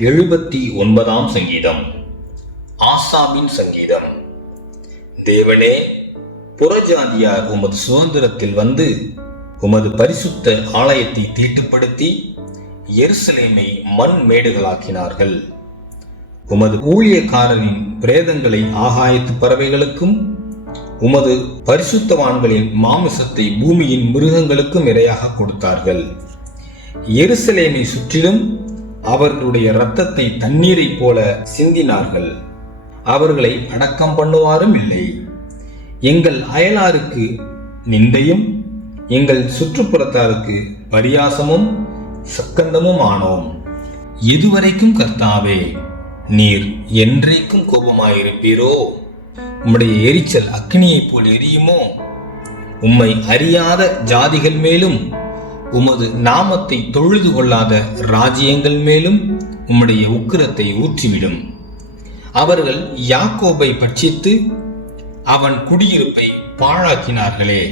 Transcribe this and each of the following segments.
79ஆம் சங்கீதம். ஆசாபின் சங்கீதம். தேவனே, புறஜாதியார் உமது சுதந்திரத்தில் வந்து உமது பரிசுத்த ஆலயத்தை தீட்டுப்படுத்தி எருசலேமை மண் மேடுகளாக்கினார்கள். உமது ஊழியக்காரனின் பிரேதங்களை ஆகாயத்து பறவைகளுக்கும் உமது பரிசுத்தவான்களின் மாமிசத்தை பூமியின் மிருகங்களுக்கும் இரையாக கொடுத்தார்கள். எருசலேமை சுற்றிலும் அவர்களுடைய இரத்தத்தை தண்ணீரை போல சிந்தினார்கள். அவர்களை அடக்கம் பண்ணுவாரும் இல்லை. எங்கள் அயலாருக்கு நிந்தையும் எங்கள் சுற்றுப்புறத்தாருக்கு பரியாசமும் சக்கந்தமும் ஆனோம். எதுவரைக்கும் கர்த்தாவே, நீர் என்றைக்கும் கோபமாயிருப்பீரோ? உம்முடைய எரிச்சல் அக்னியைப் போல் எரியுமோ? உம்மை அறியாத ஜாதிகள் மேலும் உமது நாமத்தை தொழுது கொள்ளாத ராஜ்யங்கள் மேலும் உம்முடைய உக்கிரத்தை ஊற்றிவிடும். அவர்கள் யாக்கோபை பட்சித்து அவன் குடியிருப்பை பாழாக்கினார்களே.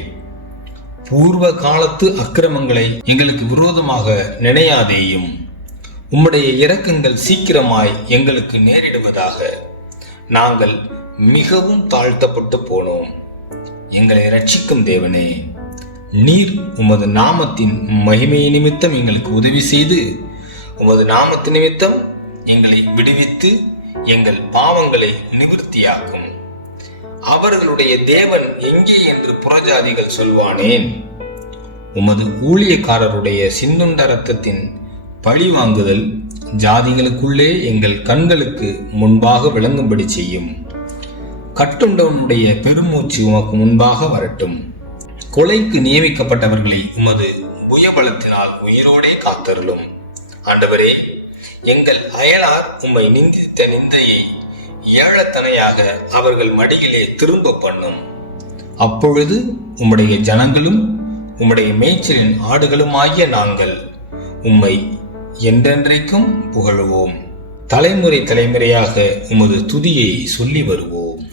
பூர்வ காலத்து அக்கிரமங்களை எங்களுக்கு விரோதமாக நினையாதேயும். உம்முடைய இரக்கங்கள் சீக்கிரமாய் எங்களுக்கு நேரிடுவதாக. நாங்கள் மிகவும் தாழ்த்தப்பட்டு போனோம். எங்களை இரட்சிக்கும் தேவனே, நீர் உமது நாமத்தின் மகிமை நிமித்தம் எங்களுக்கு உதவி செய்து உமது நாமத்து நிமித்தம் எங்களை விடுவித்து எங்கள் பாவங்களை நிவிர்த்தியாக்கும். அவர்களுடைய தேவன் எங்கே என்று புறஜாதிகள் சொல்வானேன்? உமது ஊழியக்காரருடைய சிந்துண்ட இரத்தத்தின் பழி வாங்குதல் ஜாதிகளுக்குள்ளே எங்கள் கண்களுக்கு முன்பாக விளங்கும்படி செய்யும். கட்டுண்டவனுடைய பெருமூச்சு உமக்கு முன்பாக வரட்டும். கொலைக்கு நியமிக்கப்பட்டவர்களை உமது புயபலத்தினால் உயிரோடே காத்தருளும். ஆண்டவரே, எங்கள் அயலார் உம்மை நிந்தித்த நிந்தையை ஏழத்தனையாக அவர்கள் மடியிலே திரும்ப பண்ணும். அப்பொழுது உம்முடைய ஜனங்களும் உம்முடைய மேய்ச்சலின் ஆடுகளுமாகிய நாங்கள் உம்மை என்றென்றைக்கும் புகழுவோம். தலைமுறை தலைமுறையாக உமது துதியை சொல்லி வருவோம்.